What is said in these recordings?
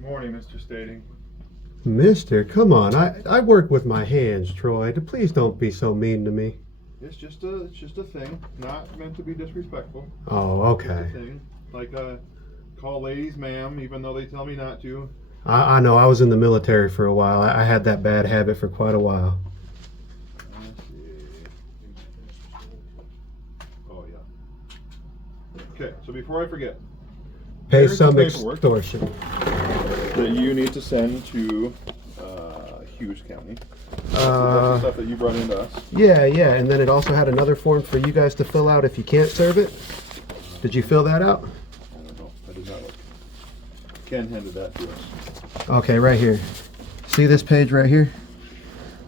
Morning, Mr. Stating. Mister, come on. I work with my hands, Troy. Please don't be so mean to me. It's just a thing, not meant to be disrespectful. Oh, Just okay. a thing. Like call ladies ma'am, even though they tell me not to. I know. I was in the military for a while. I had that bad habit for quite a while. Let's see. Oh yeah. Okay, so before I forget, Pay there's some the paperwork extortion. that you need to send to Hughes County. That's the stuff that you brought into us. Yeah, and then it also had another form for you guys to fill out if you can't serve it. Did you fill that out? I don't know. I did not look. Ken handed that to us. Okay, right here. See this page right here?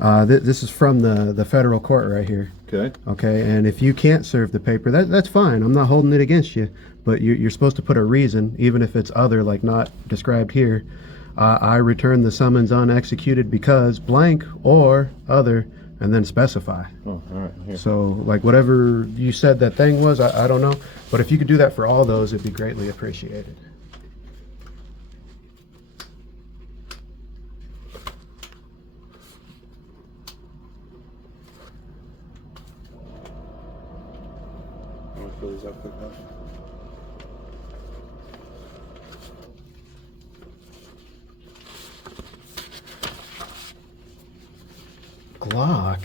This is from the federal court right here. Okay. Okay, and if you can't serve the paper, that's fine. I'm not holding it against you. But you're supposed to put a reason, even if it's other, like not described here. I return the summons unexecuted because blank or other, and then specify. Oh, all right. Here. So, like whatever you said that thing was, I don't know. But if you could do that for all those, it'd be greatly appreciated. I'm gonna fill these up quick now. Glock.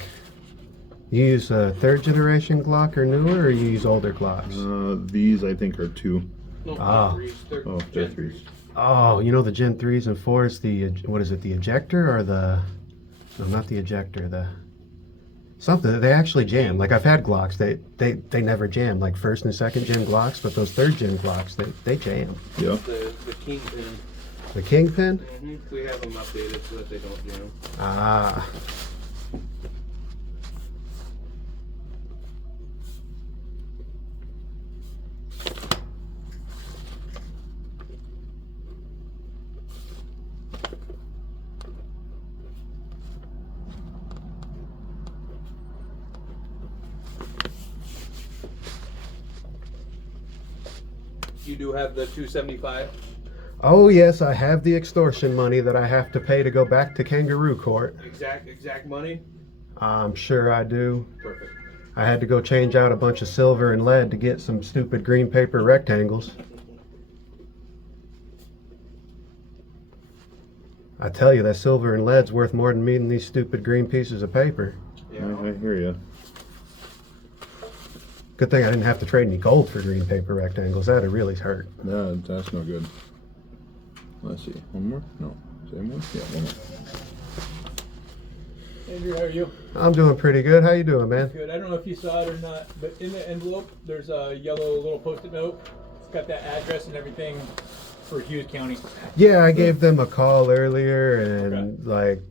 You use a third generation Glock or newer, or you use older Glocks? These I think are two. No, Ah. threes. They're Oh, they're threes. Oh, you know the Gen 3s and 4s, the, what is it, the ejector or the, no, not the ejector, the, something, they actually jam. Like I've had Glocks, they never jam, like first and second gen Glocks, but those third gen Glocks, they jam. Yeah. the kingpin. The Kingpin? We have them updated so that they don't jam. Ah. You do have the 275. Oh yes, I have the extortion money that I have to pay to go back to kangaroo court. Exact money. I'm sure I do. Perfect. I had to go change out a bunch of silver and lead to get some stupid green paper rectangles. I tell you, that silver and lead's worth more than me than these stupid green pieces of paper. Yeah. I hear you. Good thing I didn't have to trade any gold for green paper rectangles. That'd really hurt. No, that's no good. Let's see. One more? No. Same one? Yeah, one more. Andrew, how are you? I'm doing pretty good. How you doing, man? Good. I don't know if you saw it or not, but in the envelope, there's a yellow little post-it note. It's got that address and everything for Hughes County. Yeah, I gave them a call earlier, and like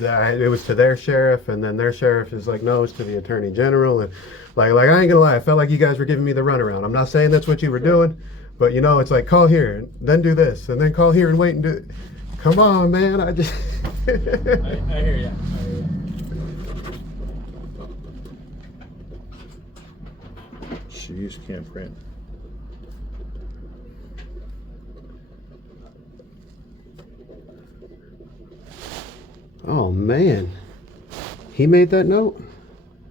it was to their sheriff, and then their sheriff is like, no, it's to the attorney general, and like I ain't gonna lie, I felt like you guys were giving me the runaround. I'm not saying that's what you were doing, but you know, it's like call here, and then do this, and then call here and wait and do. Come on, man! I just. I hear you. Jeez, can't print. Oh man, he made that note?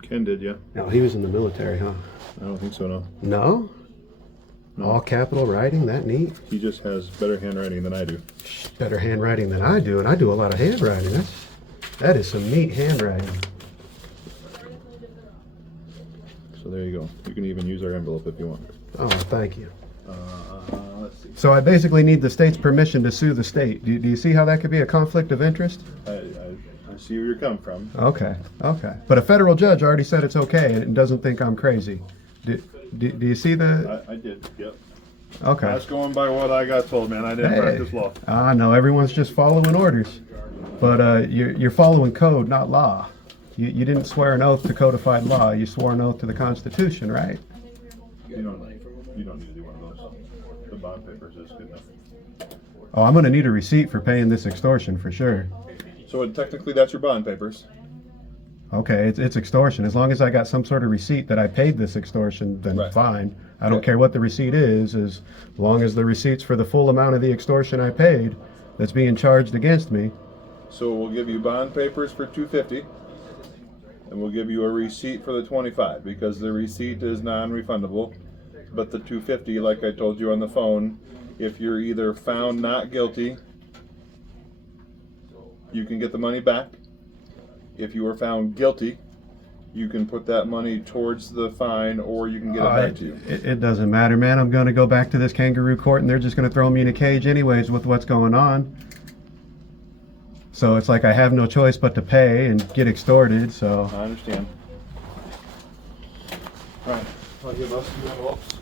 Ken did, yeah. No, he was in the military, huh? I don't think so, no. No? No. All capital writing? That neat? He just has better handwriting than I do. Better handwriting than I do, and I do a lot of handwriting. That is some neat handwriting. So there you go. You can even use our envelope if you want. Oh, thank you. Let's see. So I basically need the state's permission to sue the state. Do you see how that could be a conflict of interest? I see where you're coming from. Okay. But a federal judge already said it's okay and doesn't think I'm crazy. Do you see the... I did, yep. Okay. That's going by what I got told, man. I didn't practice law. No, everyone's just following orders. But you're following code, not law. You didn't swear an oath to codified law. You swore an oath to the Constitution, right? You don't need to do one of those. The bond papers is good enough. Oh, I'm going to need a receipt for paying this extortion for sure. So technically that's your bond papers. Okay, it's extortion. As long as I got some sort of receipt that I paid this extortion, then Right. fine. I don't care what the receipt is, as long as the receipt's for the full amount of the extortion I paid, that's being charged against me. So we'll give you bond papers for $250, and we'll give you a receipt for the $25 because the receipt is non-refundable. But the $250, like I told you on the phone, if you're either found not guilty, you can get the money back. If you are found guilty, you can put that money towards the fine, or you can get it back to you. It doesn't matter, man. I'm going to go back to this kangaroo court, and they're just going to throw me in a cage anyways with what's going on. So it's like I have no choice but to pay and get extorted, so. I understand. All right, I'll give us 2 envelopes.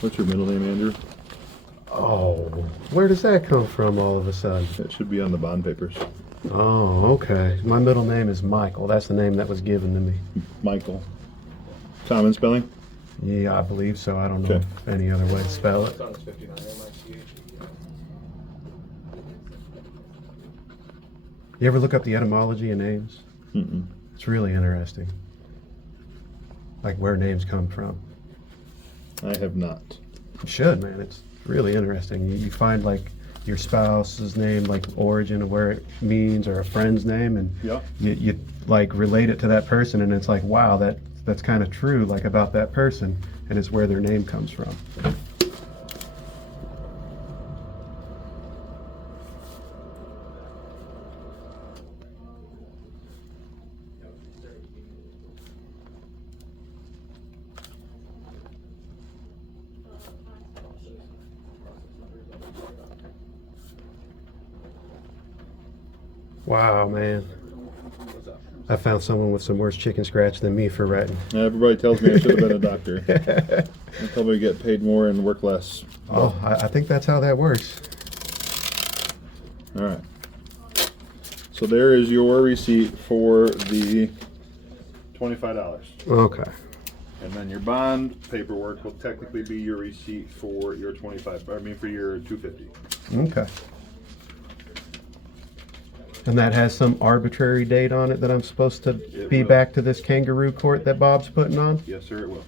What's your middle name, Andrew? Oh, where does that come from all of a sudden? It should be on the bond papers. Oh, okay. My middle name is Michael. That's the name that was given to me. Michael. Common spelling? Yeah, I believe so. I don't know if any other way to spell it. You ever look up the etymology of names? Mm-mm. It's really interesting. Like where names come from. I have not. You should, man. It's really interesting. You find like your spouse's name, like origin of where it means, or a friend's name, and you like relate it to that person, and it's like, wow, that's kind of true, like about that person, and it's where their name comes from. Wow, man. I found someone with some worse chicken scratch than me for ratting. Everybody tells me I should have been a doctor. They tell me to get paid more and work less. Oh, I think that's how that works. All right. So there is your receipt for the $25. Okay. And then your bond paperwork will technically be your receipt for your for your $250. Okay. And that has some arbitrary date on it that I'm supposed to be back to this kangaroo court that Bob's putting on? Yes, sir, it will.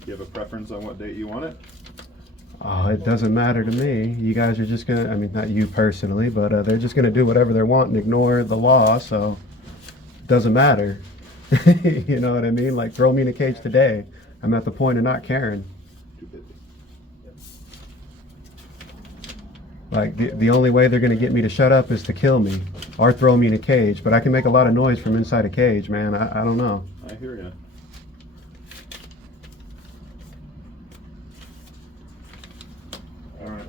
Do you have a preference on what date you want it? Oh, it doesn't matter to me. You guys are just gonna, I mean, not you personally, but they're just gonna do whatever they want and ignore the law, so it doesn't matter. You know what I mean? Like, throw me in a cage today. I'm at the point of not caring. Like, the only way they're going to get me to shut up is to kill me or throw me in a cage. But I can make a lot of noise from inside a cage, man. I don't know. I hear you. All right.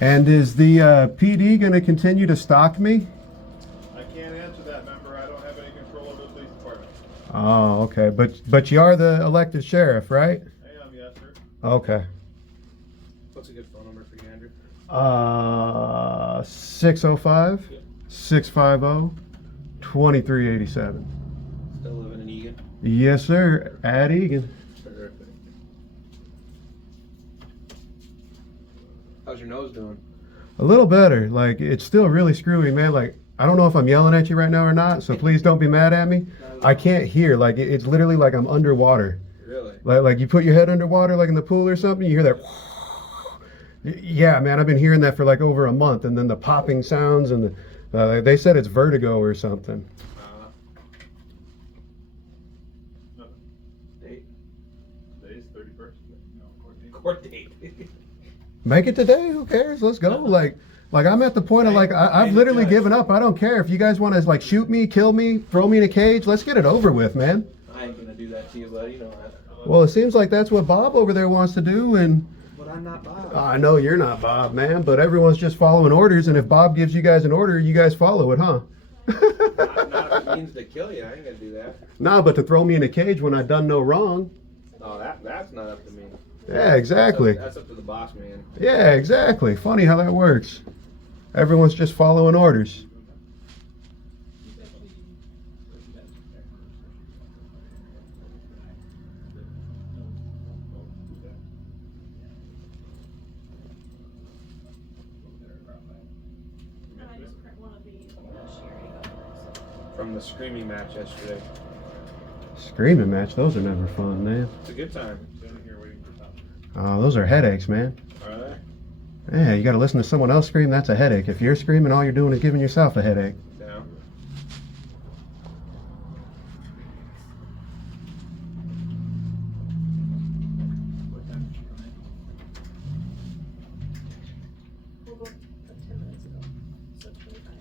And is the PD going to continue to stalk me? Oh, okay. But you are the elected sheriff, right? I am, yes, sir. Okay. What's a good phone number for you, Andrew? 605 650 2387. Still living in Egan? Yes, sir. At Egan. Terrific. How's your nose doing? A little better. Like, it's still really screwy, man. Like, I don't know if I'm yelling at you right now or not, so please don't be mad at me. I can't hear. Like, it's literally like I'm underwater. Really? Like you put your head underwater, like in the pool or something, you hear that. Yeah, man, I've been hearing that for like over a month, and then the popping sounds, and they said it's vertigo or something. Date? Today's 31st. No, Court date. Make it today. Who cares? Let's go. Like I'm at the point of like I've literally given up. I don't care if you guys want to like shoot me, kill me, throw me in a cage. Let's get it over with, man. I ain't gonna do that to you, buddy. You know that. Well, it seems like that's what Bob over there wants to do, and But I'm not Bob. I know you're not Bob, man. But everyone's just following orders, and if Bob gives you guys an order, you guys follow it, huh? Not if it means to kill you. I ain't gonna do that. Nah, but to throw me in a cage when I done no wrong. No, that's not up to me. Yeah, exactly. That's up to the boss man. Yeah, exactly. Funny how that works. Everyone's just following orders. From the screaming match yesterday. Screaming match, those are never fun, man. It's a good time. Oh, those are headaches, man. Alright. Yeah, you gotta listen to someone else scream, that's a headache. If you're screaming, all you're doing is giving yourself a headache. Yeah. We'll go 10 minutes ago. So 25.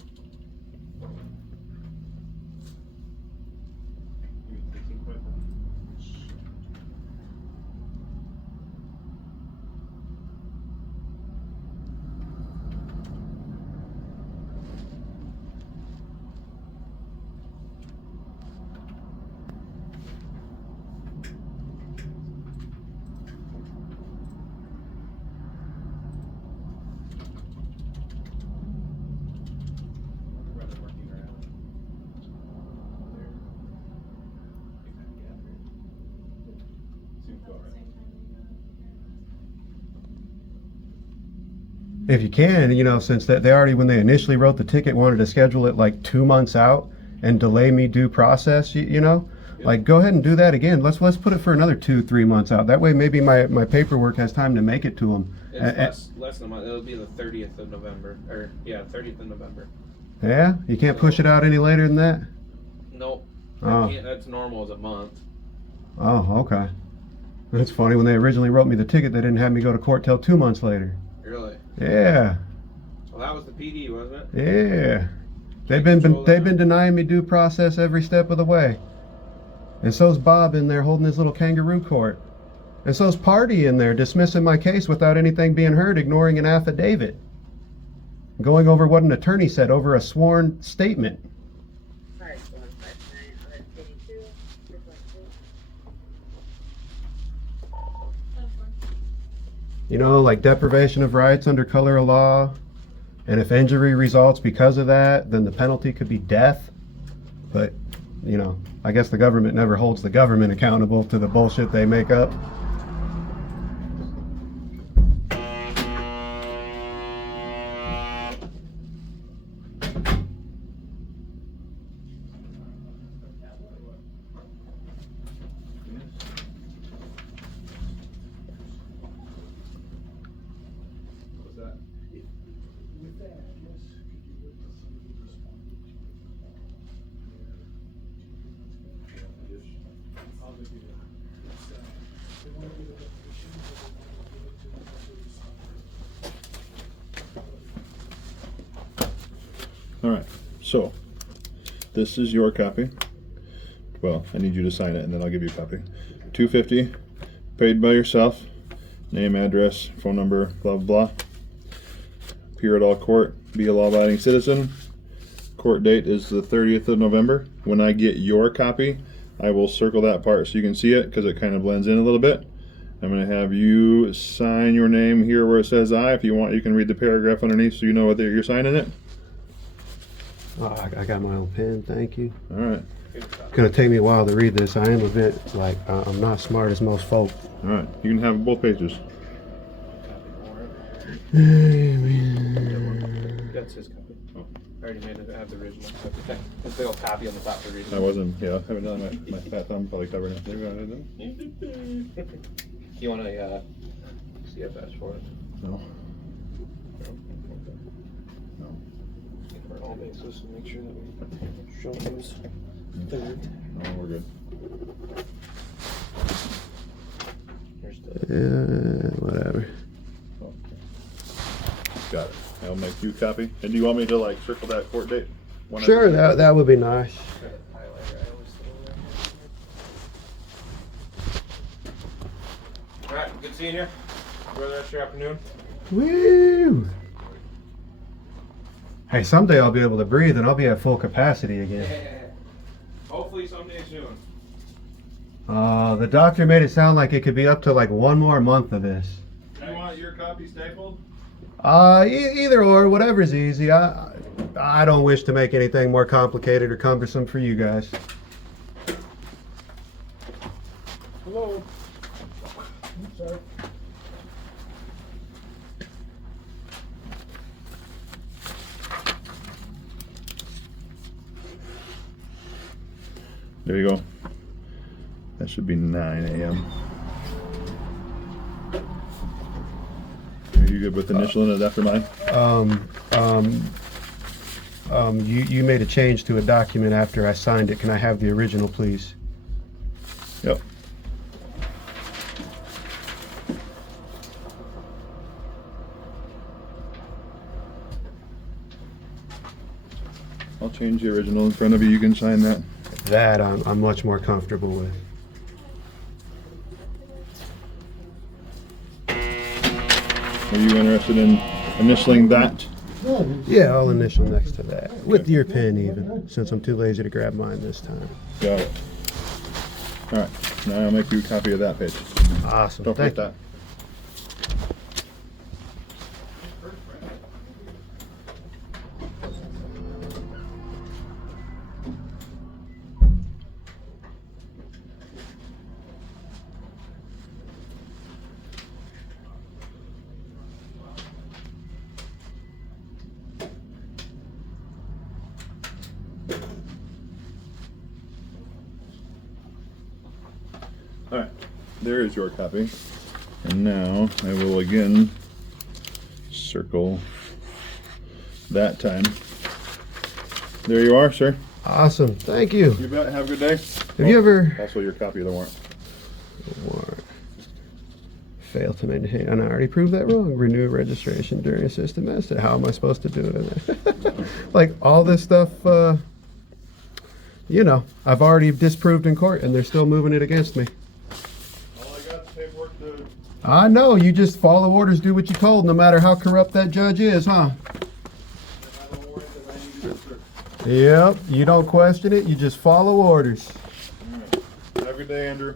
If you can, since they already, when they initially wrote the ticket, wanted to schedule it like 2 months out and delay me due process, like go ahead and do that again. Let's put it for another 2-3 months out. That way maybe my paperwork has time to make it to them. It's less than a month. It'll be the 30th of November. 30th of November. Yeah? You can't push it out any later than that? Nope. Oh. That's normal as a month. Oh, okay. That's funny. When they originally wrote me the ticket, they didn't have me go to court till 2 months later. Really? Yeah. Well, that was the PD, wasn't it? Yeah. They've been denying me due process every step of the way. And so's Bob in there holding his little kangaroo court. And so's Party in there dismissing my case without anything being heard, ignoring an affidavit. Going over what an attorney said over a sworn statement. Like deprivation of rights under color of law. And if injury results because of that, then the penalty could be death. But, I guess the government never holds the government accountable to the bullshit they make up. All right, so this is your copy. Well, I need you to sign it and then I'll give you a copy. $250, paid by yourself, name, address, phone number, blah, blah, blah. Appear at all court, be a law-abiding citizen. Court date is the 30th of November. When I get your copy, I will circle that part so you can see it because it kind of blends in a little bit. I'm going to have you sign your name here where it says I. If you want, you can read the paragraph underneath so you know whether you're signing it. Oh, I got my own pen, thank you. All right. It's gonna take me a while to read this. I am a bit I'm not smart as most folk. All right, you can have both pages. That's his copy. Oh. I already made it. I have the original copy. It's the old copy on the top for reading. I haven't done my fat thumb probably covering it. You want a CFS for it? No. For all bases, make sure that we show who's third. No, we're good. Here's the. Whatever. Oh. Got it. I'll make you a copy. And do you want me to circle that court date? Sure, that would be nice. Alright, good seeing you. Enjoy the rest of your afternoon. Woo! Hey, someday I'll be able to breathe and I'll be at full capacity again. Hopefully someday soon. The doctor made it sound like it could be up to like 1 more month of this. You want your copy stapled? Either or, whatever's easy. I don't wish to make anything more complicated or cumbersome for you guys. Hello. I'm sorry. There you go. That should be 9 a.m. Are you good with initialing it after mine? You made a change to a document after I signed it. Can I have the original, please? Yep. I'll change the original in front of you. You can sign that. That I'm much more comfortable with. Are you interested in initialing that? Yeah, I'll initial next to that. With your pen even, since I'm too lazy to grab mine this time. Got it. All right. Now I'll make you a copy of that page. Awesome. Don't Thank forget you. that. All right, there is your copy. And now I will again circle that time. There you are, sir. Awesome. Thank you. You bet. Have a good day. Have you ever Also, your copy of the warrant. failed to maintain? And I already proved that wrong. Renew registration during a system test. How am I supposed to do it? Like all this stuff, you know, I've already disproved in court, and they're still moving it against me. All I got is paperwork to. I know. You just follow orders, do what you're told, no matter how corrupt that judge is, huh? Yep. You don't question it. You just follow orders. Have a good day, Andrew.